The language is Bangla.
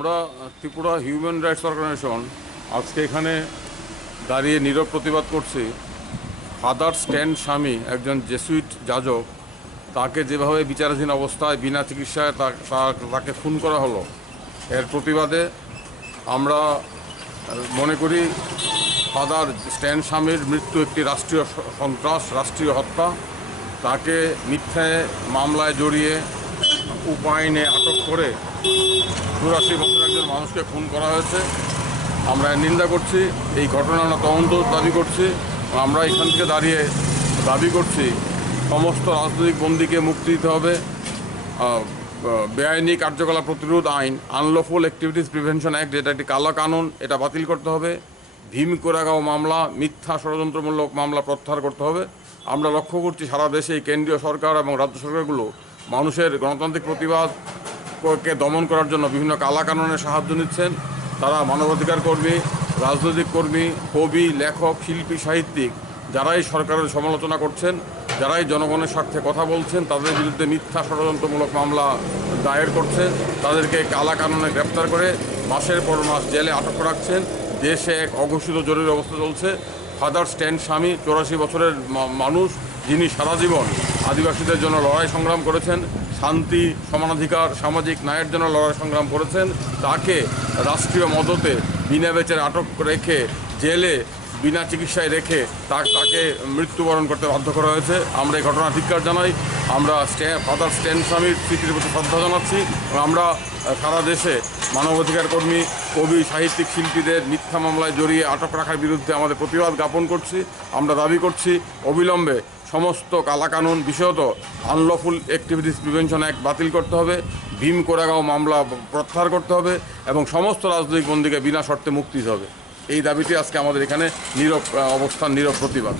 আমরা ত্রিপুরা হিউম্যান রাইটস অর্গানাইজেশন আজকে এখানে দাঁড়িয়ে নীরব প্রতিবাদ করছি। ফাদার স্ট্যান স্বামী একজন জেসুইট যাজক, তাকে যেভাবে বিচারাধীন অবস্থায় বিনা চিকিৎসায় তাকে খুন করা হলো, এর প্রতিবাদে আমরা মনে করি ফাদার স্ট্যান স্বামীর মৃত্যু একটি রাষ্ট্রীয় সন্ত্রাস, রাষ্ট্রীয় হত্যা। তাকে মিথ্যে মামলায় জড়িয়ে উপায়নে আটক করে 84 বছর একজন মানুষকে খুন করা হয়েছে। আমরা নিন্দা করছি, এই ঘটনা আমরা তদন্ত দাবি করছি। আমরা এখান থেকে দাঁড়িয়ে দাবি করছি সমস্ত রাজনৈতিক বন্দীকে মুক্তি দিতে হবে। বেআইনি কার্যকলাপ প্রতিরোধ আইন, আনলফুল অ্যাক্টিভিটিস প্রিভেনশন অ্যাক্ট, যেটা একটি কালো কানুন, এটা বাতিল করতে হবে। ভীম কোরেগাঁও মামলা, মিথ্যা ষড়যন্ত্রমূলক মামলা প্রত্যাহার করতে হবে। আমরা লক্ষ্য করছি সারা দেশে কেন্দ্রীয় সরকার এবং রাজ্য সরকারগুলো মানুষের গণতান্ত্রিক প্রতিবাদকে দমন করার জন্য বিভিন্ন কালা কানুনের সাহায্য নিচ্ছেন। তারা মানবাধিকার কর্মী, রাজনৈতিক কর্মী, কবি, লেখক, শিল্পী, সাহিত্যিক যারাই সরকারের সমালোচনা করছেন, যারাই জনগণের স্বার্থে কথা বলছেন, তাদের বিরুদ্ধে মিথ্যা ষড়যন্ত্রমূলক মামলা দায়ের করছে। তাদেরকে কালা কানুনে গ্রেপ্তার করে মাসের পর মাস জেলে আটক রাখছেন। দেশে এক অঘোষিত জরুরি অবস্থা চলছে। ফাদার স্ট্যান স্বামী 84 বছরের মানুষ, যিনি সারা জীবন আদিবাসীদের জন্য লড়াই সংগ্রাম করেছেন, শান্তি, সমানাধিকার, সামাজিক ন্যায়ের জন্য লড়াই সংগ্রাম করেছেন, তাকে রাষ্ট্রীয় মদতে বিনা বেচের আটক রেখে জেলে বিনা চিকিৎসায় রেখে তাকে মৃত্যুবরণ করতে বাধ্য করা হয়েছে। আমরা এই ঘটনা ধিক্কার জানাই। আমরা ফাদার স্ট্যান স্বামীর স্মৃতির প্রতি শ্রদ্ধা জানাচ্ছি। আমরা সারা দেশে মানবাধিকার কর্মী, কবি, সাহিত্যিক, শিল্পীদের মিথ্যা মামলায় জড়িয়ে আটক রাখার বিরুদ্ধে আমাদের প্রতিবাদ জ্ঞাপন করছি। আমরা দাবি করছি অবিলম্বে সমস্ত কালাকানুন, বিশেষত আনলফুল অ্যাক্টিভিটিস প্রিভেনশন অ্যাক্ট বাতিল করতে হবে, ভীম কোরেগাঁও মামলা প্রত্যাহার করতে হবে এবং সমস্ত রাজনৈতিক বন্দীকে বিনা শর্তে মুক্তি দিতে হবে। এই দাবিটি আজকে আমাদের এখানে নীরব অবস্থান, নীরব প্রতিবাদ।